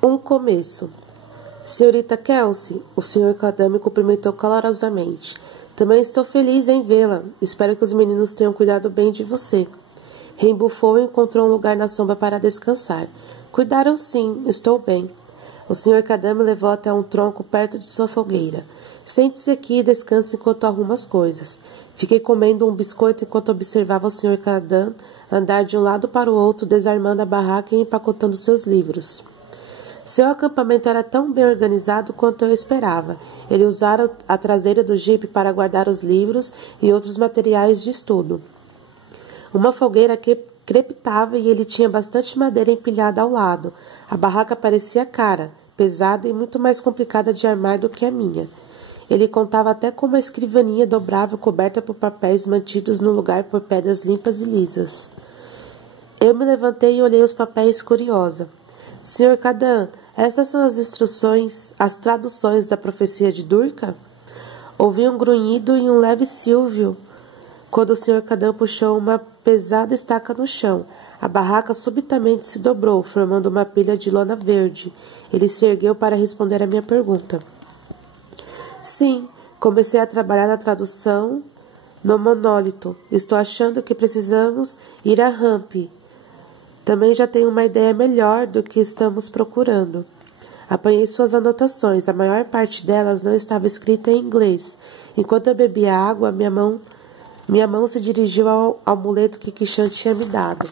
Um começo. Senhorita Kelsey, o Sr. Kadam me cumprimentou calorosamente. Também estou feliz em vê-la. Espero que os meninos tenham cuidado bem de você. Reembufou e encontrou um lugar na sombra para descansar. Cuidaram sim, estou bem. O Sr. Kadam me levou até um tronco perto de sua fogueira. Sente-se aqui e descanse enquanto arruma as coisas. Fiquei comendo um biscoito enquanto observava o Sr. Kadam andar de um lado para o outro, desarmando a barraca e empacotando seus livros. Seu acampamento era tão bem organizado quanto eu esperava. Ele usara a traseira do jipe para guardar os livros e outros materiais de estudo. Uma fogueira crepitava e ele tinha bastante madeira empilhada ao lado. A barraca parecia cara, pesada e muito mais complicada de armar do que a minha. Ele contava até com uma escrivaninha dobrável coberta por papéis mantidos no lugar por pedras limpas e lisas. Eu me levantei e olhei os papéis curiosa. Sr. Kadam, essas são as instruções, as traduções da profecia de Durga? Ouvi um grunhido e um leve silvio quando o Sr. Kadam puxou uma pesada estaca no chão. A barraca subitamente se dobrou, formando uma pilha de lona verde. Ele se ergueu para responder à minha pergunta. Sim, comecei a trabalhar na tradução no monólito. Estou achando que precisamos ir a Ramp. Também já tenho uma ideia melhor do que estamos procurando. Apanhei suas anotações. A maior parte delas não estava escrita em inglês. Enquanto eu bebia água, minha mão se dirigiu ao amuleto que Kishan tinha me dado.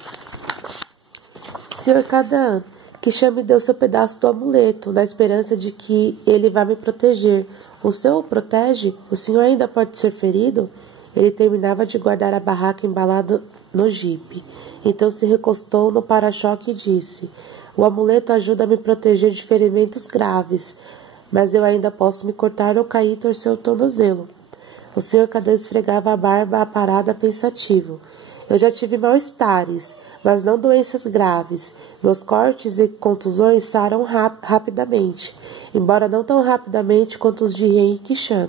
Sr. Kadam, Kishan me deu seu pedaço do amuleto, na esperança de que ele vá me proteger. O senhor o protege? O senhor ainda pode ser ferido? Ele terminava de guardar a barraca embalada no jipe. Então se recostou no para-choque e disse: o amuleto ajuda a me proteger de ferimentos graves, mas eu ainda posso me cortar ou cair e torcer o tornozelo. O Sr. Kadam esfregava a barba aparada pensativo. Eu já tive mal-estares, mas não doenças graves. Meus cortes e contusões saram rapidamente, embora não tão rapidamente quanto os de Ren e Kishan.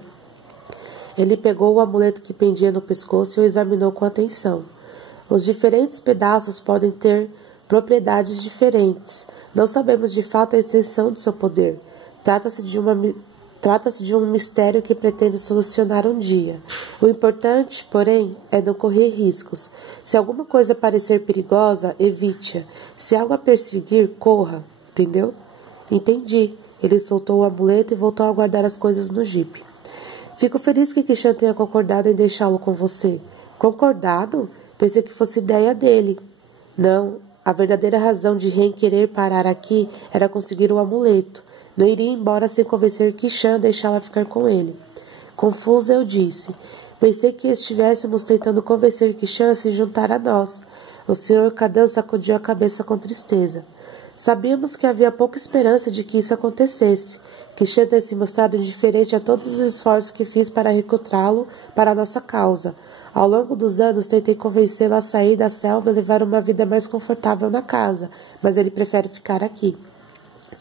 Ele pegou o amuleto que pendia no pescoço e o examinou com atenção. Os diferentes pedaços podem ter propriedades diferentes. Não sabemos de fato a extensão de seu poder. Trata-se de um mistério que pretendo solucionar um dia. O importante, porém, é não correr riscos. Se alguma coisa parecer perigosa, evite-a. Se algo a perseguir, corra. Entendeu? Entendi. Ele soltou o amuleto e voltou a guardar as coisas no jipe. Fico feliz que Kishan tenha concordado em deixá-lo com você. Concordado? Pensei que fosse ideia dele. Não, a verdadeira razão de Ren querer parar aqui era conseguir o amuleto. Não iria embora sem convencer Kishan a deixá-la ficar com ele. Confusa, eu disse. Pensei que estivéssemos tentando convencer Kishan a se juntar a nós. O Sr. Kadam sacudiu a cabeça com tristeza. Sabíamos que havia pouca esperança de que isso acontecesse. Kishan tem se mostrado indiferente a todos os esforços que fiz para recrutá-lo para a nossa causa. Ao longo dos anos, tentei convencê-lo a sair da selva e levar uma vida mais confortável na casa, mas ele prefere ficar aqui.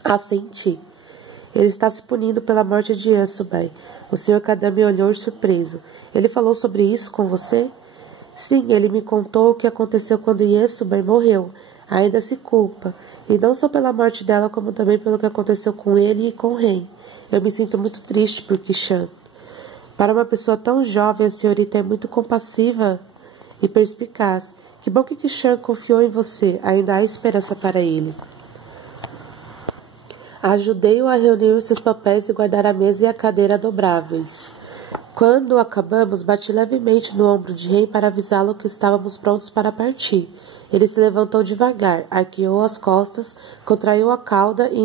Assenti. Ele está se punindo pela morte de Yasubei. O Sr. Kadam me olhou surpreso. Ele falou sobre isso com você? Sim, ele me contou o que aconteceu quando Yasubei morreu. Ainda se culpa. E não só pela morte dela, como também pelo que aconteceu com ele e com Ren. Eu me sinto muito triste por Kishan. Para uma pessoa tão jovem, a senhorita é muito compassiva e perspicaz. Que bom que Kishan confiou em você. Ainda há esperança para ele. Ajudei-o a reunir os seus papéis e guardar a mesa e a cadeira dobráveis. Quando acabamos, bati levemente no ombro de Ren para avisá-lo que estávamos prontos para partir. Ele se levantou devagar, arqueou as costas, contraiu a cauda e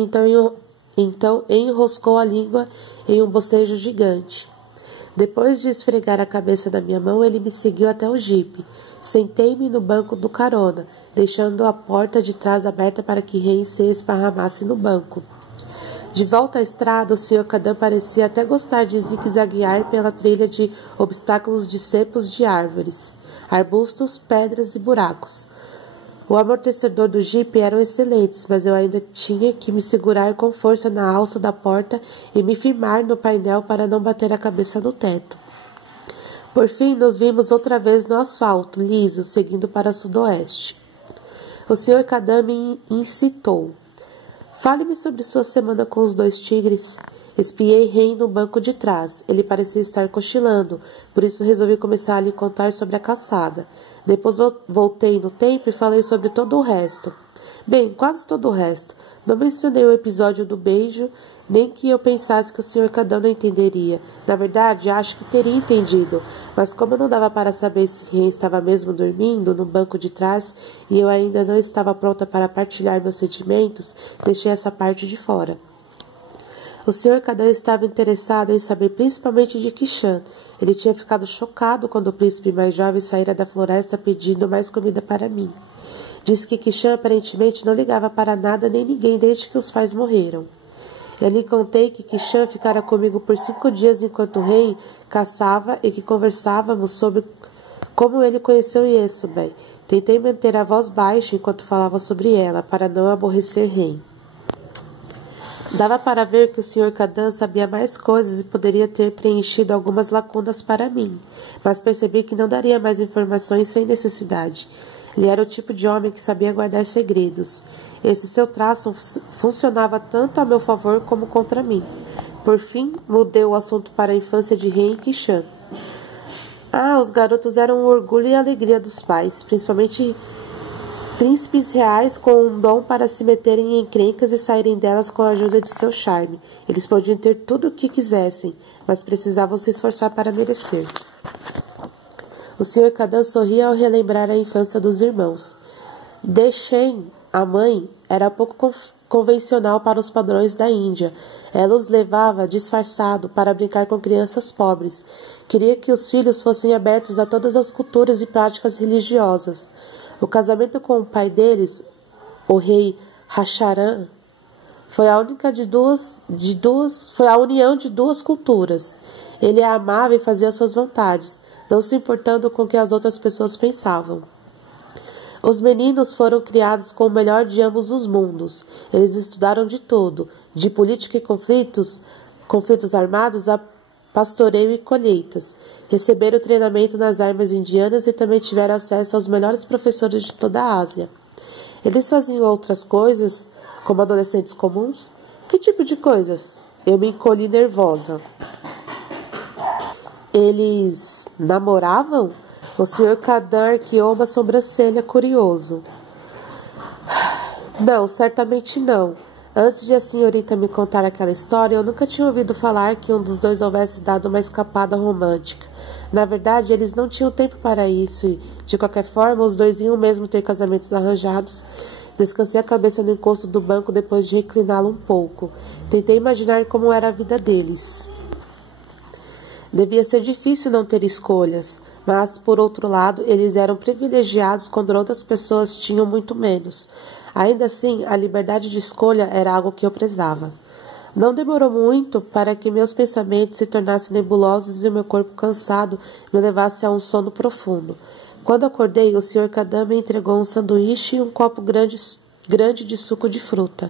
então enroscou a língua em um bocejo gigante. Depois de esfregar a cabeça da minha mão, ele me seguiu até o jipe. Sentei-me no banco do carona, deixando a porta de trás aberta para que Ren se esparramasse no banco. De volta à estrada, o Sr. Kadam parecia até gostar de zigue-zaguear pela trilha de obstáculos de cepos de árvores, arbustos, pedras e buracos. O amortecedor do jipe eram excelentes, mas eu ainda tinha que me segurar com força na alça da porta e me firmar no painel para não bater a cabeça no teto. Por fim, nos vimos outra vez no asfalto, liso, seguindo para sudoeste. O Sr. Kadam me incitou. Fale-me sobre sua semana com os 2 tigres. Espiei Ren no banco de trás. Ele parecia estar cochilando, por isso resolvi começar a lhe contar sobre a caçada. Depois voltei no tempo e falei sobre todo o resto. Bem, quase todo o resto. Não mencionei o episódio do beijo, nem que eu pensasse que o Sr. Cadão não entenderia. Na verdade, acho que teria entendido, mas como não dava para saber se Ren estava mesmo dormindo no banco de trás e eu ainda não estava pronta para partilhar meus sentimentos, deixei essa parte de fora. O Sr. Cadão estava interessado em saber principalmente de Kishan. Ele tinha ficado chocado quando o príncipe mais jovem saíra da floresta pedindo mais comida para mim. Disse que Kishan aparentemente não ligava para nada nem ninguém desde que os pais morreram. Eu lhe contei que Kishan ficara comigo por 5 dias enquanto o rei caçava e que conversávamos sobre como ele conheceu Yesubei. Tentei manter a voz baixa enquanto falava sobre ela, para não aborrecer Rei. Dava para ver que o Sr. Cadã sabia mais coisas e poderia ter preenchido algumas lacunas para mim, mas percebi que não daria mais informações sem necessidade. Ele era o tipo de homem que sabia guardar segredos. Esse seu traço funcionava tanto a meu favor como contra mim. Por fim, mudei o assunto para a infância de Ren e Kishan. Os garotos eram o orgulho e a alegria dos pais, principalmente príncipes reais com um dom para se meterem em encrencas e saírem delas com a ajuda de seu charme. Eles podiam ter tudo o que quisessem, mas precisavam se esforçar para merecer. O Sr. Cadã sorria ao relembrar a infância dos irmãos. Deshen, a mãe, era pouco convencional para os padrões da Índia. Ela os levava disfarçado para brincar com crianças pobres. Queria que os filhos fossem abertos a todas as culturas e práticas religiosas. O casamento com o pai deles, o rei Rasharan, foi a união de duas culturas. Ele a amava e fazia suas vontades, não se importando com o que as outras pessoas pensavam. Os meninos foram criados com o melhor de ambos os mundos. Eles estudaram de tudo, de política e conflitos armados a pastoreio e colheitas. Receberam treinamento nas armas indianas e também tiveram acesso aos melhores professores de toda a Ásia. Eles faziam outras coisas, como adolescentes comuns? Que tipo de coisas? Eu me encolhi nervosa. Eles namoravam? O Sr. Cadã arqueou uma sobrancelha curioso. Não, certamente não. Antes de a senhorita me contar aquela história, eu nunca tinha ouvido falar que um dos dois houvesse dado uma escapada romântica. Na verdade, eles não tinham tempo para isso e, de qualquer forma, os dois iam mesmo ter casamentos arranjados. Descansei a cabeça no encosto do banco depois de recliná-lo um pouco. Tentei imaginar como era a vida deles. Devia ser difícil não ter escolhas, mas, por outro lado, eles eram privilegiados quando outras pessoas tinham muito menos. Ainda assim, a liberdade de escolha era algo que eu prezava. Não demorou muito para que meus pensamentos se tornassem nebulosos e o meu corpo cansado me levasse a um sono profundo. Quando acordei, o Sr. Cadã me entregou um sanduíche e um copo grande de suco de fruta.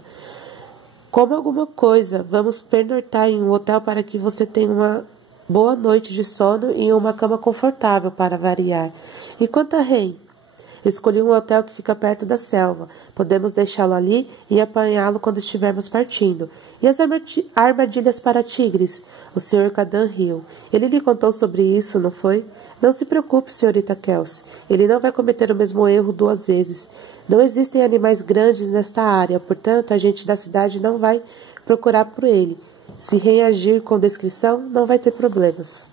Coma alguma coisa. Vamos pernoitar em um hotel para que você tenha uma boa noite de sono e uma cama confortável para variar. E quanto a Ren? Escolhi um hotel que fica perto da selva. Podemos deixá-lo ali e apanhá-lo quando estivermos partindo. E as armadilhas para tigres? O Sr. Cadã riu. Ele lhe contou sobre isso, não foi? Não se preocupe, senhorita Kelsey. Ele não vai cometer o mesmo erro 2 vezes. Não existem animais grandes nesta área, portanto, a gente da cidade não vai procurar por ele. Se reagir com descrição, não vai ter problemas.